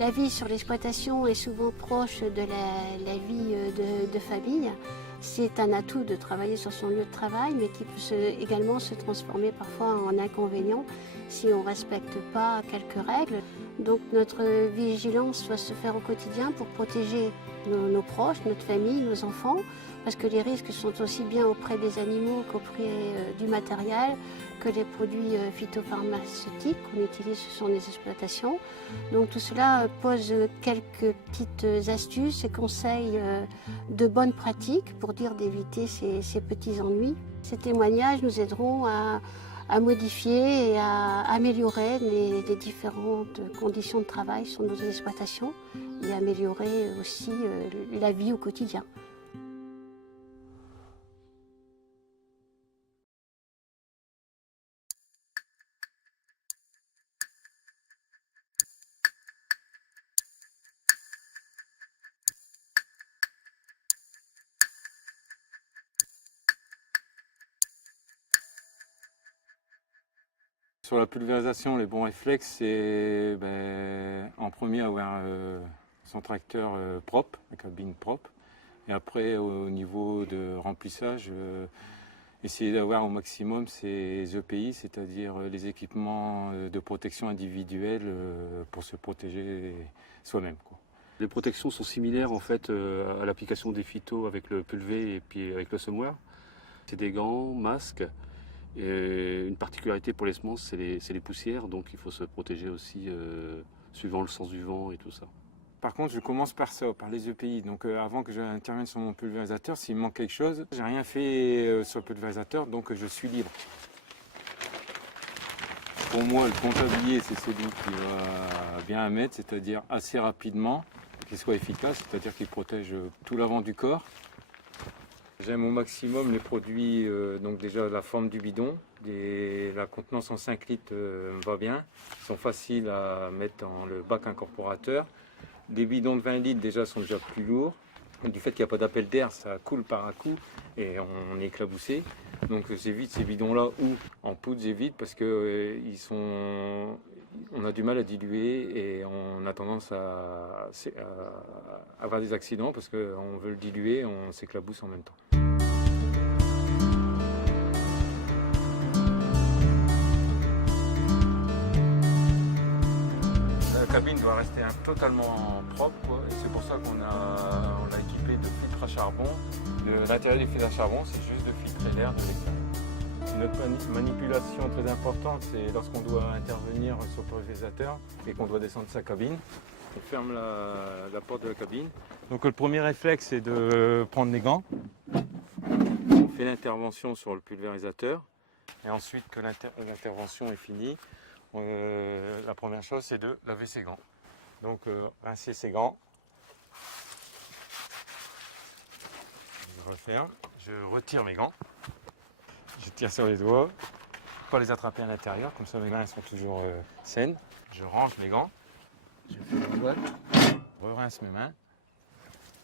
La vie sur l'exploitation est souvent proche de la vie de famille. C'est un atout de travailler sur son lieu de travail, mais qui peut également se transformer parfois en inconvénient si on ne respecte pas quelques règles. Donc notre vigilance doit se faire au quotidien pour protéger nos proches, notre famille, nos enfants, parce que les risques sont aussi bien auprès des animaux qu'auprès du matériel, que les produits phytopharmaceutiques qu'on utilise sur les exploitations. Donc tout cela pose quelques petites astuces et conseils de bonnes pratiques pour dire d'éviter ces petits ennuis. Ces témoignages nous aideront à modifier et à améliorer les différentes conditions de travail sur nos exploitations et améliorer aussi la vie au quotidien. Sur la pulvérisation, les bons réflexes, c'est en premier avoir son tracteur propre, la cabine propre. Et après, au niveau de remplissage, essayer d'avoir au maximum ces EPI, c'est-à-dire les équipements de protection individuelle pour se protéger soi-même. Les protections sont similaires en fait à l'application des phytos avec le pulvé et puis avec le semoir. C'est des gants, masques. Et une particularité pour les semences, c'est les poussières, donc il faut se protéger aussi suivant le sens du vent et tout ça. Par contre, je commence par ça, par les EPI. Donc avant que j'intervienne sur mon pulvérisateur, s'il me manque quelque chose, j'ai rien fait sur le pulvérisateur, donc je suis libre. Pour moi, le comptablier, c'est celui qui va bien à mettre, c'est-à-dire assez rapidement, qu'il soit efficace, c'est-à-dire qu'il protège tout l'avant du corps. J'aime au maximum les produits, donc déjà la forme du bidon, la contenance en 5 litres me va bien, ils sont faciles à mettre dans le bac incorporateur. Les bidons de 20 litres déjà sont déjà plus lourds, du fait qu'il n'y a pas d'appel d'air, ça coule par un coup et on est éclaboussé. Donc j'évite ces bidons-là ou en poudre j'évite parce que on a du mal à diluer et on a tendance à avoir des accidents parce qu'on veut le diluer et on s'éclabousse en même temps. La cabine doit rester totalement propre et c'est pour ça qu'on l'a équipé de filtres à charbon. L'intérieur du filtre à charbon, c'est juste de filtrer l'air de l'extérieur. Une autre manipulation très importante, c'est lorsqu'on doit intervenir sur le pulvérisateur et qu'on doit descendre sa cabine. On ferme la porte de la cabine. Donc le premier réflexe, c'est de prendre les gants. On fait l'intervention sur le pulvérisateur. Et ensuite que l'intervention est finie, la première chose, c'est de laver ses gants. Donc rincer ses gants. Je referme, je retire mes gants. Je tire sur les doigts, pas les attraper à l'intérieur, comme ça mes mains sont toujours saines. Je range mes gants, je fais la boîte, je rince mes mains.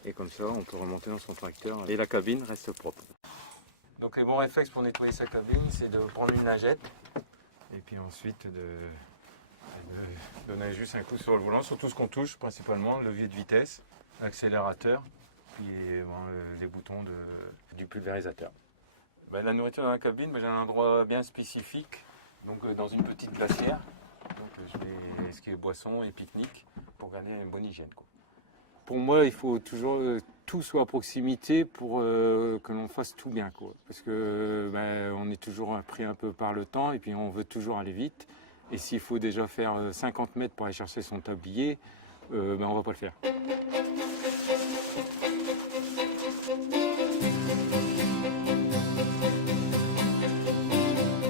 Et comme ça, on peut remonter dans son tracteur et la cabine reste propre. Donc les bons réflexes pour nettoyer sa cabine, c'est de prendre une lingette et puis ensuite de donner juste un coup sur le volant, sur tout ce qu'on touche, principalement le levier de vitesse, l'accélérateur, puis les boutons du pulvérisateur. La nourriture dans la cabine, j'ai un endroit bien spécifique, donc dans une petite glacière. Donc je mets ce qui est boisson et pique-nique pour garder une bonne hygiène. Pour moi, il faut toujours tout soit à proximité pour que l'on fasse tout bien. Parce que on est toujours pris un peu par le temps et puis on veut toujours aller vite. Et s'il faut déjà faire 50 mètres pour aller chercher son tablier, on ne va pas le faire.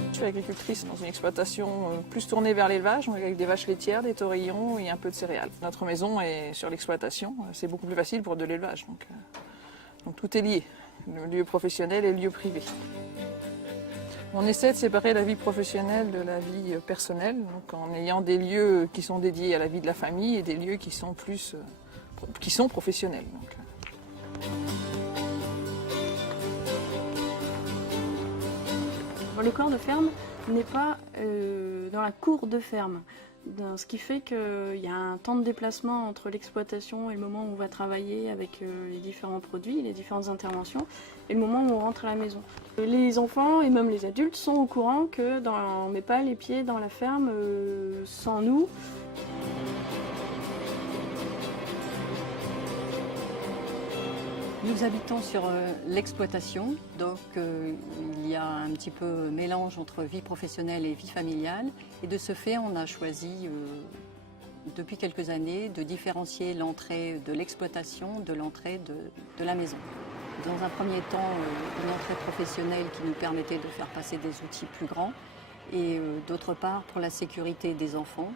Je suis agricultrice dans une exploitation plus tournée vers l'élevage, avec des vaches laitières, des taurillons et un peu de céréales. Notre maison est sur l'exploitation, c'est beaucoup plus facile pour de l'élevage. Donc tout est lié, le lieu professionnel et le lieu privé. On essaie de séparer la vie professionnelle de la vie personnelle, donc en ayant des lieux qui sont dédiés à la vie de la famille et des lieux qui sont professionnels. Le corps de ferme n'est pas dans la cour de ferme. Ce qui fait qu'il y a un temps de déplacement entre l'exploitation et le moment où on va travailler avec les différents produits, les différentes interventions, et le moment où on rentre à la maison. Les enfants et même les adultes sont au courant qu'on ne met pas les pieds dans la ferme sans nous. Nous habitons sur l'exploitation, donc il y a un petit peu mélange entre vie professionnelle et vie familiale. Et de ce fait, on a choisi depuis quelques années de différencier l'entrée de l'exploitation de l'entrée de la maison. Dans un premier temps, une entrée professionnelle qui nous permettait de faire passer des outils plus grands et d'autre part, pour la sécurité des enfants,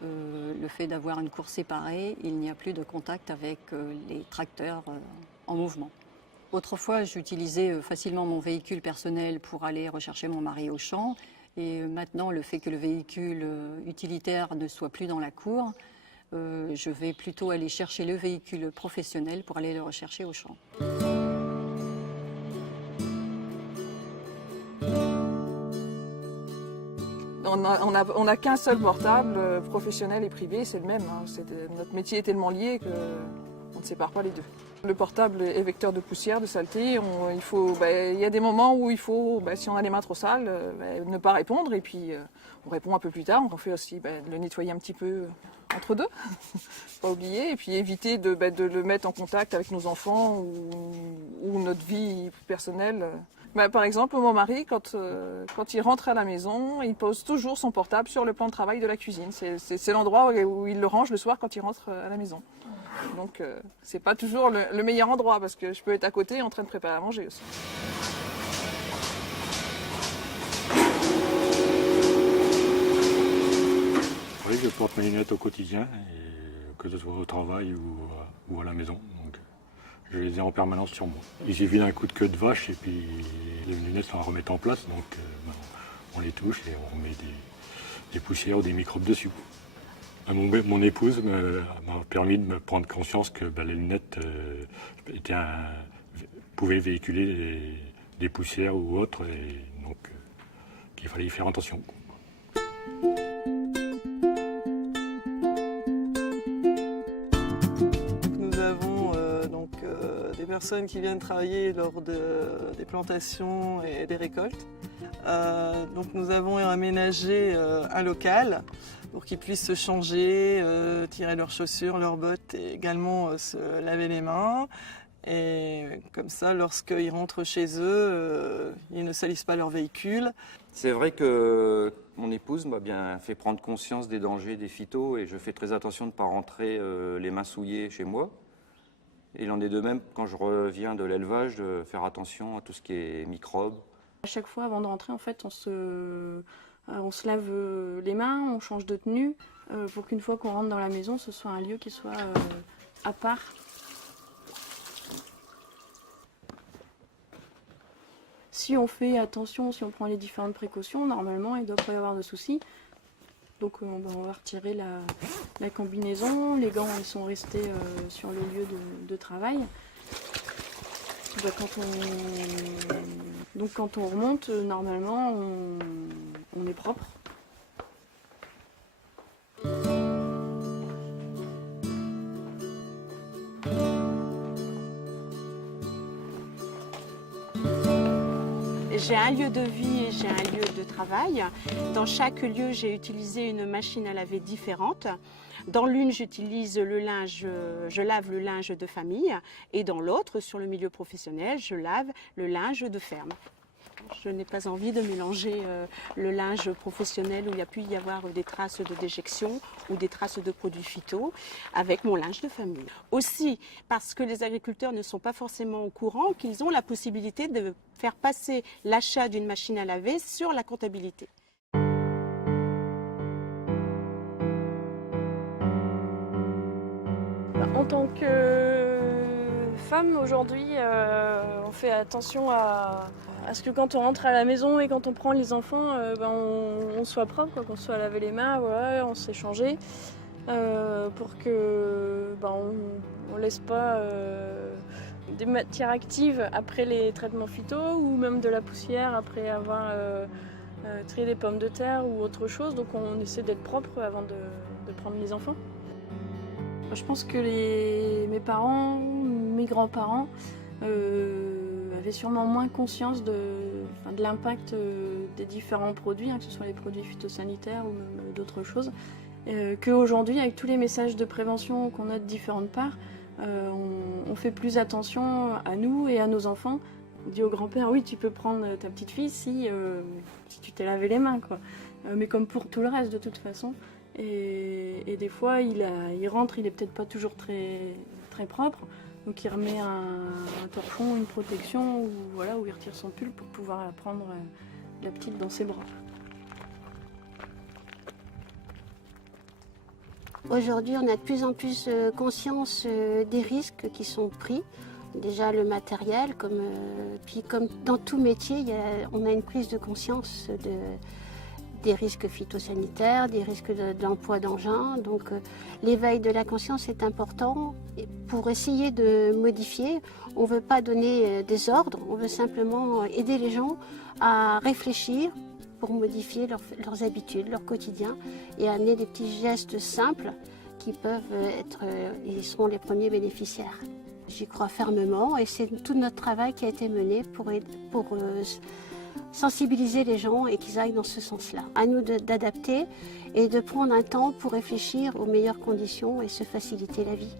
le fait d'avoir une cour séparée, il n'y a plus de contact avec les tracteurs en mouvement. Autrefois, j'utilisais facilement mon véhicule personnel pour aller rechercher mon mari au champ. Et maintenant, le fait que le véhicule utilitaire ne soit plus dans la cour, je vais plutôt aller chercher le véhicule professionnel pour aller le rechercher au champ. On n'a qu'un seul portable, professionnel et privé, c'est le même. Hein. Notre métier est tellement lié qu'on ne sépare pas les deux. Le portable est vecteur de poussière, de saleté. Il y a des moments où il faut, si on a les mains trop sales, ne pas répondre. Et puis on répond un peu plus tard. On fait aussi le nettoyer un petit peu entre deux, pas oublier. Et puis éviter de le mettre en contact avec nos enfants ou notre vie personnelle. Par exemple, mon mari, quand il rentre à la maison, il pose toujours son portable sur le plan de travail de la cuisine. C'est l'endroit où il le range le soir quand il rentre à la maison. Donc c'est pas toujours le meilleur endroit parce que je peux être à côté en train de préparer à manger aussi. Oui, je porte mes lunettes au quotidien, que ce soit au travail ou à la maison. Donc, je les ai en permanence sur moi. Il suffit d'un coup de queue de vache et puis les lunettes s'en remettent en place. Donc on les touche et on met des poussières ou des microbes dessus. Mon épouse m'a permis de me prendre conscience que les lunettes pouvaient véhiculer des poussières ou autres, et donc qu'il fallait y faire attention. Nous avons des personnes qui viennent travailler lors des plantations et des récoltes. Donc nous avons aménagé un local pour qu'ils puissent se changer, tirer leurs chaussures, leurs bottes et également se laver les mains. Et comme ça, lorsqu'ils rentrent chez eux, ils ne salissent pas leur véhicule. C'est vrai que mon épouse m'a bien fait prendre conscience des dangers des phytos et je fais très attention de ne pas rentrer les mains souillées chez moi. Et il en est de même quand je reviens de l'élevage, de faire attention à tout ce qui est microbes. À chaque fois, avant de rentrer, en fait, on se lave les mains, on change de tenue pour qu'une fois qu'on rentre dans la maison, ce soit un lieu qui soit à part. Si on fait attention, si on prend les différentes précautions, normalement, il ne doit pas y avoir de soucis. Donc on va retirer la combinaison, les gants ils sont restés sur le lieu de travail. Donc quand on remonte, normalement, on est propre. J'ai un lieu de vie et j'ai un lieu de travail. Dans chaque lieu, j'ai utilisé une machine à laver différente. Dans l'une, j'utilise je lave le linge de famille, et dans l'autre, sur le milieu professionnel, je lave le linge de ferme. Je n'ai pas envie de mélanger le linge professionnel où il y a pu y avoir des traces de déjection ou des traces de produits phyto avec mon linge de famille. Aussi parce que les agriculteurs ne sont pas forcément au courant qu'ils ont la possibilité de faire passer l'achat d'une machine à laver sur la comptabilité. En tant que femme, aujourd'hui, on fait attention à ce que quand on rentre à la maison et quand on prend les enfants, on soit propre, qu'on soit lavé les mains, voilà, on s'est changé pour que on laisse pas des matières actives après les traitements phyto ou même de la poussière après avoir trier des pommes de terre ou autre chose. Donc on essaie d'être propre avant de prendre les enfants. Je pense que mes parents, mes grands-parents avaient sûrement moins conscience de l'impact des différents produits, que ce soit les produits phytosanitaires ou même d'autres choses, qu'aujourd'hui, avec tous les messages de prévention qu'on a de différentes parts, on fait plus attention à nous et à nos enfants. On dit au grand-père, oui, tu peux prendre ta petite fille si tu t'es lavé les mains, quoi. Mais comme pour tout le reste, de toute façon. Et des fois, il rentre, il est peut-être pas toujours très, très propre. Donc il remet un torchon, une protection, ou voilà, où il retire son pull pour pouvoir prendre la petite dans ses bras. Aujourd'hui, on a de plus en plus conscience des risques qui sont pris. Déjà le matériel, puis comme dans tout métier, on a une prise de conscience des risques phytosanitaires, des risques d'emploi d'engins. Donc l'éveil de la conscience est important. Et pour essayer de modifier, on ne veut pas donner des ordres, on veut simplement aider les gens à réfléchir pour modifier leurs habitudes, leur quotidien et amener des petits gestes simples qui peuvent ils seront les premiers bénéficiaires. J'y crois fermement et c'est tout notre travail qui a été mené pour sensibiliser les gens et qu'ils aillent dans ce sens-là. À nous d'adapter et de prendre un temps pour réfléchir aux meilleures conditions et se faciliter la vie.